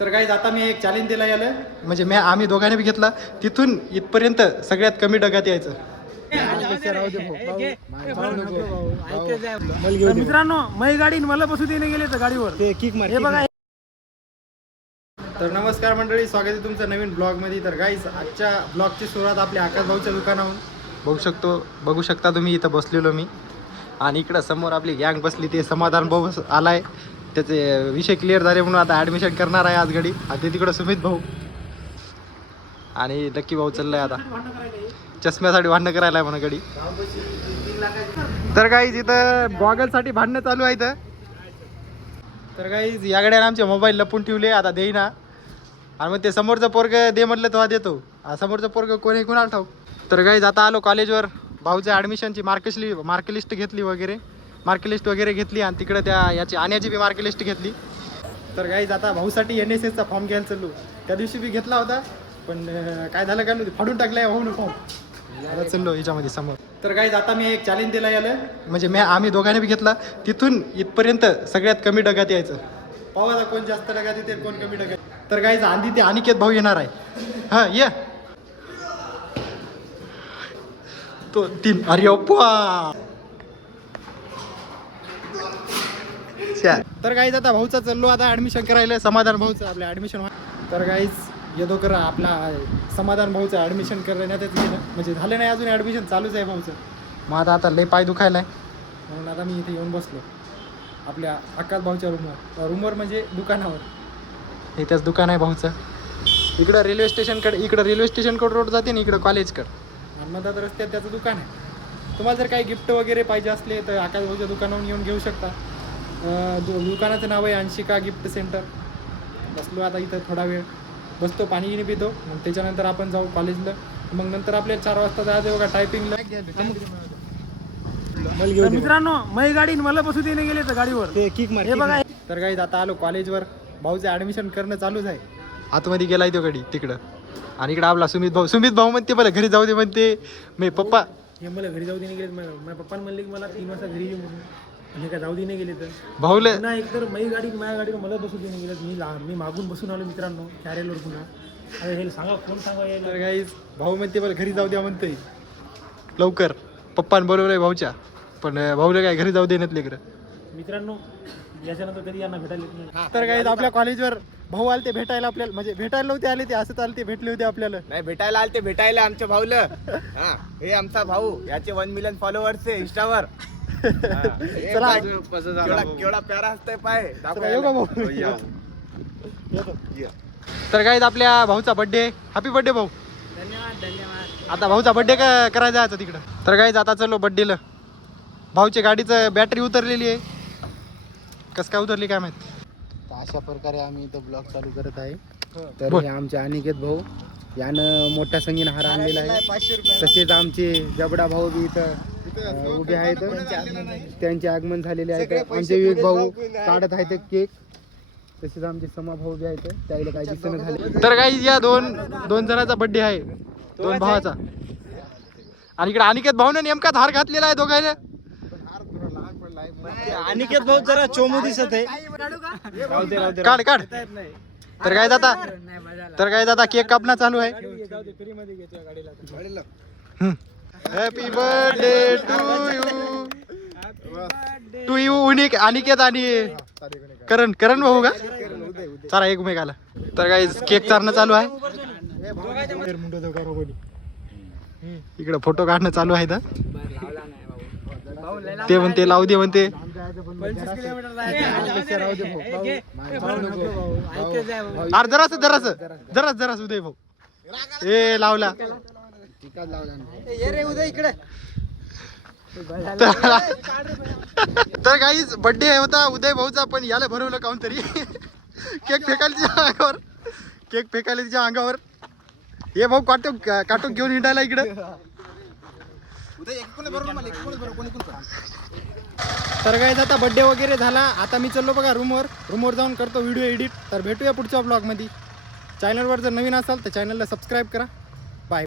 तर गाईज आता मी एक चॅलेंज दिला याला, म्हणजे आम्ही दोघांनी बी घेतला. तिथून इथपर्यंत सगळ्यात कमी डगात यायचं. मित्रांनो, मै गाडी मला बसू देणे गेले तर गाडीवर ते किक मार. हे बघा. तर नमस्कार मंडळी, स्वागत आहे तुमचं नवीन ब्लॉगमध्ये. तर गाईज आजच्या ब्लॉगची सुरुवात आपल्या आकाश भाऊच्या दुकानाहून बघू शकता तुम्ही. इथं बसलेलो मी आणि इकडं समोर आपली गँग बसली. ते समाधान भाऊ आलाय, त्याचे विषय क्लिअर झाले म्हणून आता ॲडमिशन करणार आहे आज गाडी. आता तिकडं सुमित भाऊ आणि लक्की भाऊ चाललाय आता चष्म्यासाठी भांडणं करायला आहे म्हणा गाडी. तर गाईज इथं गॉगलसाठी भांडणं चालू आहे इथं. तर गाईज या गाड्याने आमचे मोबाईल लपून ठेवले, आता देईना. आणि मग ते समोरचं पोरग दे म्हटलं तेव्हा देतो. समोरचं पोरग कोणी कोणाला ठाऊ. तर गाईज आता आलो कॉलेजवर. भाऊच्या ॲडमिशनची मार्कलिस्ट घेतली वगैरे, मार्कलिस्ट वगैरे घेतली आणि तिकडे त्या याची आण्याची बी मार्कलिस्ट घेतली. तर गाईज आता भाऊसाठी NSSचा फॉर्म घ्यायला चाललो. त्या दिवशी बी घेतला होता, पण काय झालं काय नव्हतं, फाडून टाकलाय भाऊनं फॉर्म. आता चाललो याच्यामध्ये समोर. तर गाईज आता मी एक चॅलेंज दिला याला, म्हणजे आम्ही दोघांनी बी घेतला. तिथून इथपर्यंत सगळ्यात कमी डगात यायचं. पाहू आता कोण जास्त डगात येते, कोण कमी डगात. तर गाईज आधी ते अनिकेत भाऊ येणार आहे. हां ये तो 3. अरे अप्पा. तर गाईज आता भाऊचा चाललो आता ॲडमिशन करायला, समाधान भाऊचं आपलं ॲडमिशन. तर गाईज येतो करा आपला समाधान भाऊचं ॲडमिशन करण्यात गेलं, म्हणजे झालं नाही अजून, ॲडमिशन चालूच आहे भाऊचं. मग आता लय पाय दुखायला आहे म्हणून आता मी इथे येऊन बसलो आपल्या आकाश भाऊच्या रूमवर म्हणजे दुकानावर. इथंच दुकान आहे भाऊचं. इकडं रेल्वे स्टेशनकडे रोड जाते ना, इकडं कॉलेजकडं आणि मधात रस्त्यात त्याचं दुकान आहे. तुम्हाला जर काही गिफ्ट वगैरे पाहिजे असले तर आकाश भाऊच्या दुकानावरून येऊन घेऊ शकता. दुकानाचं नाव आहे अंशिका गिफ्ट सेंटर. बसलो आता इथं थोडा वेळ बसतो, पाणी गिनी पितो, मग त्याच्यानंतर आपण जाऊ कॉलेजला. मग नंतर आपल्याला 4 वाजता जायचं बघा टायपिंगला. मित्रांनो, मै गाडी मला बसू देणे गेले तर गाडीवर ते किक मार. हे बघा. तर गाईज आता आलो कॉलेजवर. भाऊचं ॲडमिशन करणं चालूच आहे. आतमध्ये गेलाय तो गाडी तिकडं. आणि इकडं आपला सुमित भाऊ म्हणते मला घरी जाऊ दे म्हणते. मी पप्पा हे मला घरी जाऊ देणे गेले. माझ्या पप्पाने म्हणले की मला 3 वाजता घरी ये म्हणून. म्हणजे काय जाऊ देणे गेले तर भाऊला पुन्हा एकतर माझ्या गाडीवर मला बसू देणे गेलं. मी मागून बसून आलो मित्रांनो कॅरेलवर पुन्हा. अरे हे सांगा कोण सांगा यायला. तर गाईज भाऊ म्हणते मला घरी जाऊ द्या म्हणतोय लवकर. पप्पाने बोलवलंय भाऊच्या, पण भाऊला काय घरी जाऊ देण्यात लेकरं. मित्रांनो याच्यानंतर कधी यांना भेटायला येत नाही. तर गाईज आपल्या कॉलेजवर भाऊ आले ते भेटायला आपल्याला, म्हणजे भेटायला नव्हते आले ते, असं चालते भेटले होते आपल्याला. नाही भेटायला आले ते भेटायला आमच्या भाऊला. हे आमचा भाऊ, याचे 1 मिलियन फॉलोअर्स आहे इंस्टावर. चला केवढा प्यारा असतंय पाय. येऊ का भाऊ? तर गाईज आपल्या भाऊचा बर्थडे. हॅपी बर्थडे भाऊ. धन्यवाद. आता भाऊचा बर्थडे करायचा जायचं तिकडं. तर गाईज आता चलो बर्थडेला. भाऊच्या गाडीचं बॅटरी उतरलेली आहे. कसं काय उतरली काय माहिती. अशा प्रकारे आम्ही इथं ब्लॉग चालू करत आहे. तर हे आमचे अनिकेत भाऊ, यानं मोठ्या संगीन हार आणलेला आहे. तसेच आमचे जबडा भाऊ बी इथं उभे आहेत. त्यांचे आगमन झालेले आहे. आमचे विवेक भाऊ काढत आहेत केक. तसेच आमचे समा भाऊ बी आहेत, त्याला काही दिसणं झाले. तर गाईज या दोन जणांचा बर्थडे आहे, 2 भावाचा. आणि इकडे अनिकेत भाऊने नेमकाच हार घातलेला आहे दोघांना. अनिकेत भाऊ जरा चोमू दिसत आहे. काढ. तर काय आता केक कापणं चालू आहे. हॅपी बर्थडे टू यू उनिक अनिकेत आणि करण भाऊ का चला एकमेकाला. तर काय केक चारणं चालू आहे. इकडे फोटो काढणं चालू आहे. ते म्हणते लावू दे म्हणते. जरास उदय भाऊ ए लावला. तर काहीच बर्थडे होता उदय भाऊचा, पण याला भरवलं काऊन तरी. केक फेकायला तिच्या अंगावर. हे भाऊ काटूक घेऊन हिंडायला इकडं. तर काय आता बर्थडे वगैरे झाला. आता मी चाललो बघा रूमवर जाऊन करतो व्हिडिओ एडिट. तर भेटूया पुढच्या ब्लॉगमध्ये. चॅनलवर जर नवीन असाल तर चॅनलला सबस्क्राईब करा.